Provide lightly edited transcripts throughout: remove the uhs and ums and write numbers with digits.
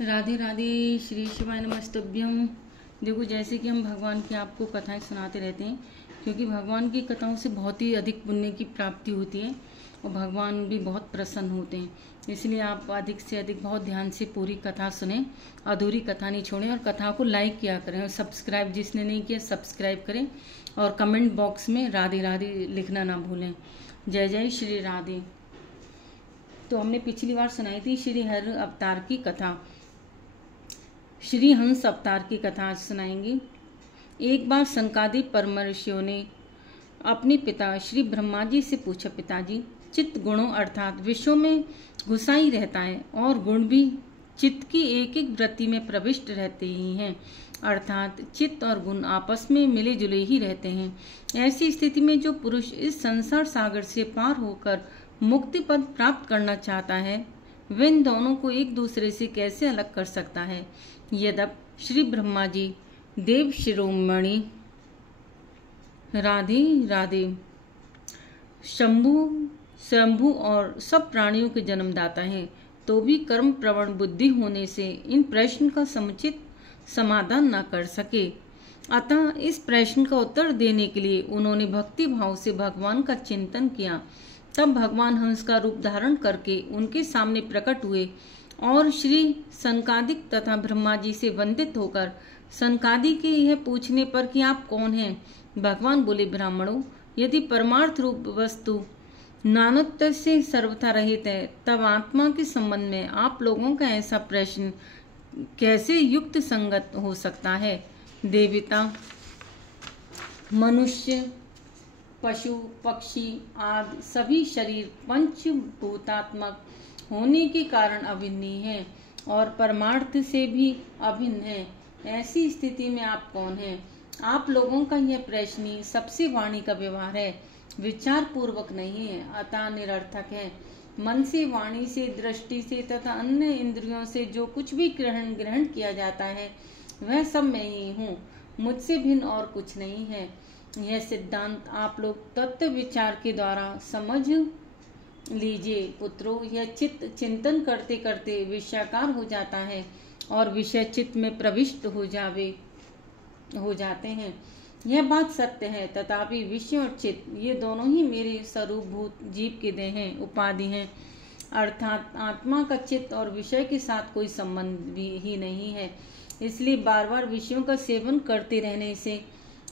राधे राधे, श्री शिवाय नमस्तभ्यम। देखो, जैसे कि हम भगवान की आपको कथाएं सुनाते रहते हैं, क्योंकि भगवान की कथाओं से बहुत ही अधिक पुण्य की प्राप्ति होती है और भगवान भी बहुत प्रसन्न होते हैं। इसलिए आप अधिक से अधिक बहुत ध्यान से पूरी कथा सुने, अधूरी कथा नहीं छोड़ें और कथा को लाइक किया करें और सब्सक्राइब जिसने नहीं किया सब्सक्राइब करें और कमेंट बॉक्स में राधे राधे लिखना ना भूलें। जय जय श्री राधे। तो हमने पिछली बार सुनाई थी श्री हर अवतार की कथा, श्री हंस अवतार की कथा आज सुनाएंगे। एक बार सनकादिक परम ऋषियों ने अपने पिता श्री ब्रह्मा जी से पूछा, पिताजी, चित्त गुणों अर्थात विषयों में घुसा ही रहता है और गुण भी चित्त की एक एक वृत्ति में प्रविष्ट रहते ही हैं, अर्थात चित्त और गुण आपस में मिले जुले ही रहते हैं। ऐसी स्थिति में जो पुरुष इस संसार सागर से पार होकर मुक्ति पद प्राप्त करना चाहता है, वह इन दोनों को एक दूसरे से कैसे अलग कर सकता है। यद्यपि श्री ब्रह्मा जी देव शिरोमणि राधे राधे शंभु और सब प्राणियों के जन्मदाता हैं, तो भी कर्म प्रवण बुद्धि होने से इन प्रश्न का समुचित समाधान न कर सके। अतः इस प्रश्न का उत्तर देने के लिए उन्होंने भक्ति भाव से भगवान का चिंतन किया। तब भगवान हंस का रूप धारण करके उनके सामने प्रकट हुए और श्री सनकादिक तथा ब्रह्मा जी से वंदित होकर सनकादि के यह पूछने पर कि आप कौन हैं, भगवान बोले, ब्राह्मणों, यदि परमार्थ रूप वस्तु नानत्व से सर्वथा रहित है, तब आत्मा के संबंध में आप लोगों का ऐसा प्रश्न कैसे युक्त संगत हो सकता है। देवता, मनुष्य, पशु, पक्षी आदि सभी शरीर पंचभूतात्मक होने के कारण अभिन्न हैं और परमार्थ से भी अभिन्न हैं। ऐसी स्थिति में आप कौन हैं? आप लोगों का यह प्रश्न ही सबसे वाणी का व्यवहार है, विचार पूर्वक नहीं है, अतः निरर्थक है। मन से, वाणी से, दृष्टि से तथा अन्य इंद्रियों से जो कुछ भी ग्रहण किया जाता है, वह सब मैं ही हूँ, मुझसे भिन्न और कुछ नहीं है। यह सिद्धांत आप लोग तत्व विचार के द्वारा समझ लीजिए। पुत्रों, यह चित्त चिंतन करते करते विषयाकार हो जाता है और विषय चित्त में प्रविष्ट हो जाते हैं। यह बात सत्य है, तथापि विषय और चित्त ये दोनों ही मेरे स्वरूपभूत जीव के देह हैं, उपाधि हैं, अर्थात आत्मा का चित्त और विषय के साथ कोई संबंध भी ही नहीं है। इसलिए बार बार विषयों का सेवन करते रहने से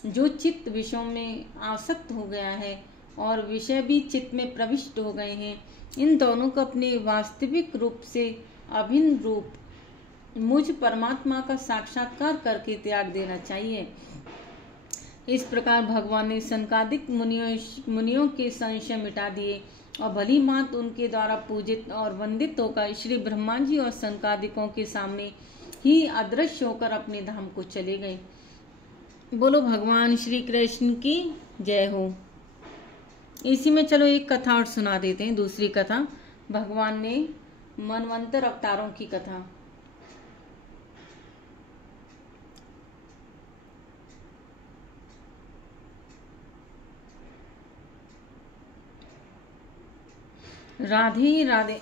जो चित्त विषयों में आसक्त हो गया है और विषय भी चित्त में प्रविष्ट हो गए हैं, इन दोनों को अपने वास्तविक रूप से अभिन्न रूप मुझ परमात्मा का साक्षात्कार करके त्याग देना चाहिए। इस प्रकार भगवान ने सनकादिक मुनियों के संशय मिटा दिए और भली मात उनके द्वारा पूजित और वंदित होकर श्री ब्रह्मा जी और सनकादिकों के सामने ही अदृश्य होकर अपने धाम को चले गए। बोलो भगवान श्री कृष्ण की जय हो। इसी में चलो एक कथा और सुना देते हैं, दूसरी कथा, भगवान ने मनवंतर अवतारों की कथा। राधे राधे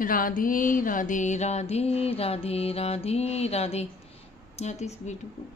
राधे राधे राधे राधे राधे राधे। या तो इस वीडियो को